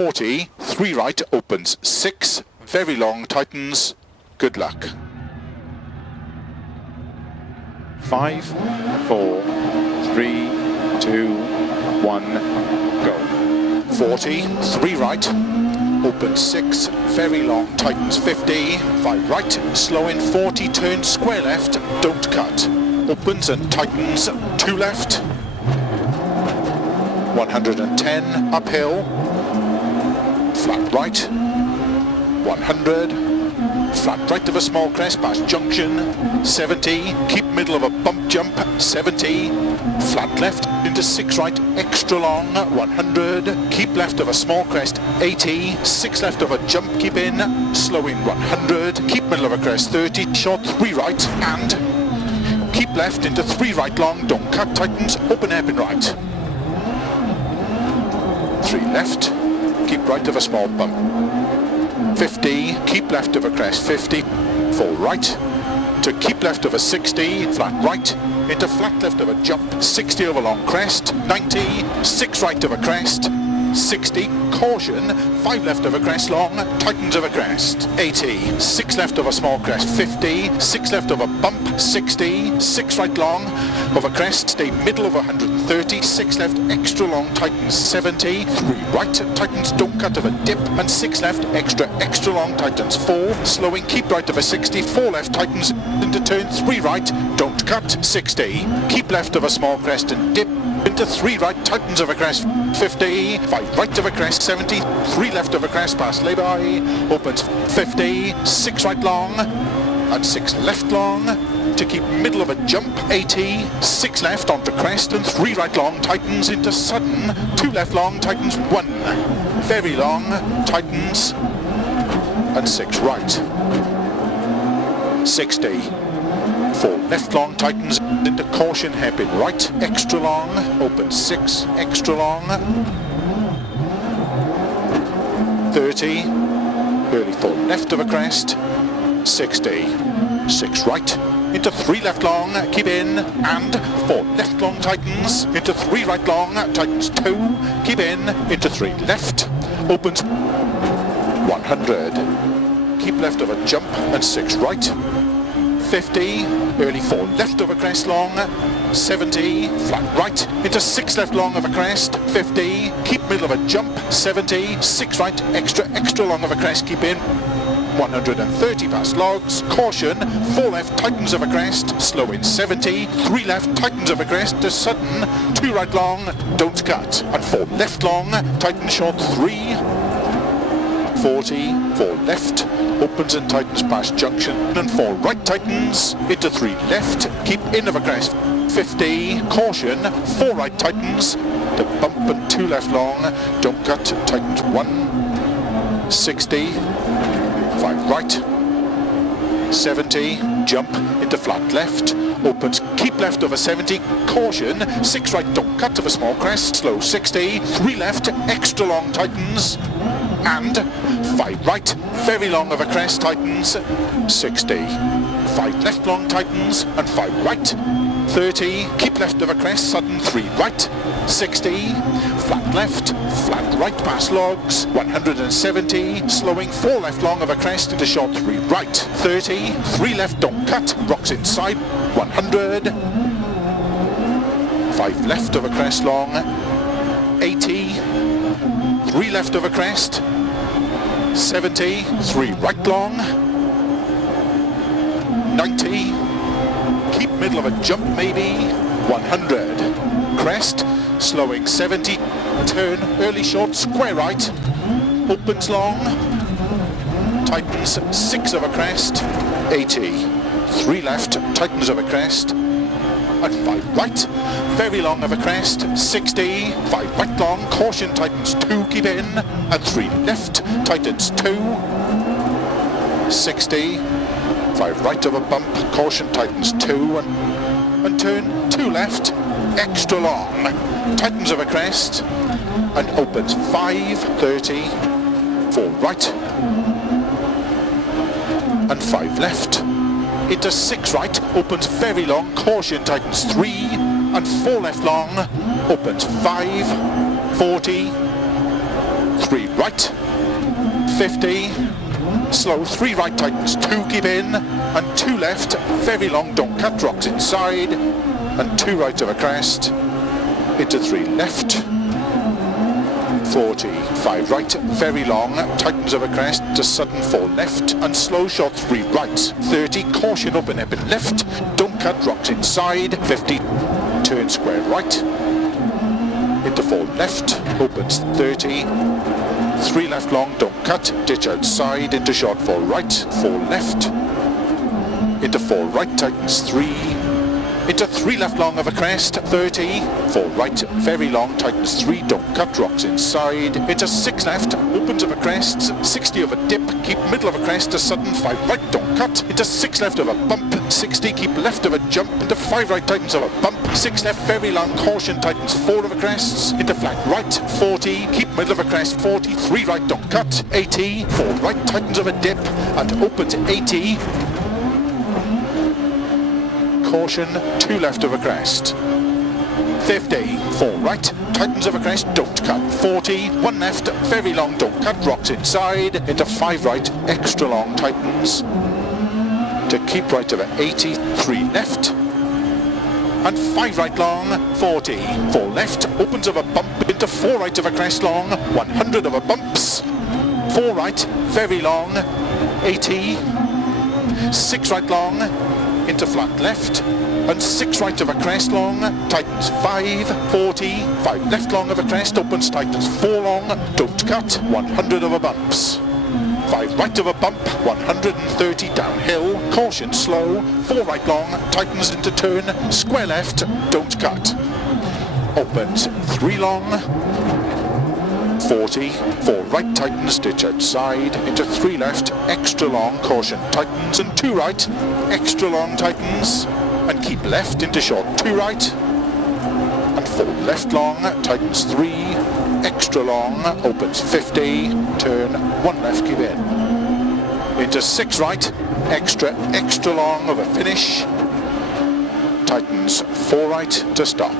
40, 3 right, opens 6, very long, tightens, good luck. 5, 4, 3, 2, 1, go. 40, 3 right, opens 6, very long, tightens 50, 5 right, slow in 40, turn square left, don't cut. Opens and tightens, 2 left, 110, uphill, flat right, 100, flat right of a small crest past junction, 70, keep middle of a bump jump, 70, flat left into 6 right, extra long, 100, keep left of a small crest, 80, 6 left of a jump, keep in, slow in 100, keep middle of a crest, 30, short 3 right, and keep left into 3 right long, don't cut, tightens, open hairpin right, 3 left, keep right of a small bump, 50, keep left of a crest, 50, 4 right, to keep left of a 60, flat right, into flat left of a jump, 60 over long crest, 90, 6 right of a crest, 60, caution, 5 left of a crest long, tightens of a crest, 80, 6 left of a small crest, 50, 6 left of a bump, 60, 6 right long of a crest, stay middle of 130, 6 left extra long, tightens 70, 3 right, tightens don't cut of a dip, and 6 left extra long, tightens 4, slowing, keep right of a 60, 4 left, tightens into turn 3 right, don't cut, 60, keep left of a small crest and dip, into 3 right, tightens of a crest, 50, 5 right of a crest, 70, 3 left of a crest past lay-by, opens 50, 6 right long, and 6 left long, to keep middle of a jump, 80, 6 left onto crest, and 3 right long, tightens into sudden, 2 left long, tightens 1, very long, tightens, and 6 right, 60, 4 left long, tightens into caution, hairpin right, extra long, open 6, extra long, 30, early 4 left of a crest, 60, 6 right, into 3 left long, keep in, and 4 left long, tightens, into 3 right long, tightens 2, keep in, into 3 left, opens 100, keep left of a jump, and 6 right, 50, early 4 left of a crest long, 70, flat right, into 6 left long of a crest, 50, keep middle of a jump, 70, 6 right, extra long of a crest, keep in, 130 past logs, caution, 4 left, tightens of a crest, slow in 70, 3 left, tightens of a crest, to sudden, 2 right long, don't cut, and 4 left long, tighten short 3, 40, 4 left, opens and tightens past junction, and 4 right tightens, into 3 left, keep in of a crest, 50, caution, 4 right tightens, to bump and 2 left long, don't cut, tightens 1, 60, 5 right, 70, jump into flat left, opens, keep left of a 70, caution, 6 right, don't cut of a small crest, slow 60, 3 left, extra long, tightens, and 5 right, very long of a crest, tightens, 60, 5 left long, tightens, and 5 right, 30, keep left of a crest, sudden 3 right, 60, flat left, flat right past logs, 170, slowing 4 left long of a crest into short 3 right, 30, 3 left, don't cut, rocks inside, 100, 5 left of a crest long, 80, 3 left of a crest, 70, 3 right long, 90, keep middle of a jump maybe, 100, crest, slowing 70, turn, early short, square right, opens long, tightens 6 of a crest, 80, 3 left, tightens of a crest, and 5 right, very long of a crest, 60, 5 right long, caution, tightens 2, keep in, and 3 left, tightens 2, 60, 5 right of a bump, caution, tightens 2, and turn 2 left, extra long, tightens of a crest, and opens 5, 30, 4 right, and 5 left, into 6 right, opens very long, caution, tightens 3, and 4 left long, opens 5, 40, 3 right, 50, slow, 3 right tightens, 2 keep in, and 2 left, very long, don't cut, rocks inside, and 2 right of a crest, into 3 left, 40, 5 right, very long, tightens of a crest, to sudden 4 left, and slow short 3 right, 30, caution open hairpin left, don't cut, rocks inside, 50, turn square right, into 4 left, opens 30, 3 left long, don't cut, ditch outside, into short 4 right, 4 left, into 4 right, tightens 3, into 3 left long of a crest, 30, 4 right, very long, tightens 3, don't cut, rocks inside, into 6 left, opens of a crest, 60 of a dip, keep middle of a crest, a sudden 5 right, don't cut, into 6 left of a bump, 60, keep left of a jump, into 5 right, tightens of a bump, 6 left, very long, caution, tightens 4 of a crests, into flat right, 40, keep middle of a crest, 40, 3 right, don't cut, 80, 4 right, tightens of a dip, and opens 80, caution, 2 left of a crest, 50, 4 right, tightens of a crest, don't cut, 40, 1 left, very long, don't cut, rocks inside, into 5 right, extra long, tightens, to keep right of a 80, 3 left, and 5 right long, 40, 4 left, opens of a bump, into 4 right of a crest long, 100 of a bumps, 4 right, very long, 80, 6 right long, into flat left, and 6 right of a crest long, tightens 5, 40, 5 left long of a crest, opens, tightens 4 long, don't cut, 100 of a bumps, 5 right of a bump, 130 downhill, caution slow, 4 right long, tightens into turn, square left, don't cut, opens 3 long, 40, 4 right tightens, ditch outside, into 3 left, extra long, caution tightens, and 2 right, extra long tightens, and keep left into short 2 right, and 4 left long, tightens 3, extra long, opens 50, turn 1 left, keep in, into 6 right, extra long of a finish, tightens 4 right to stop.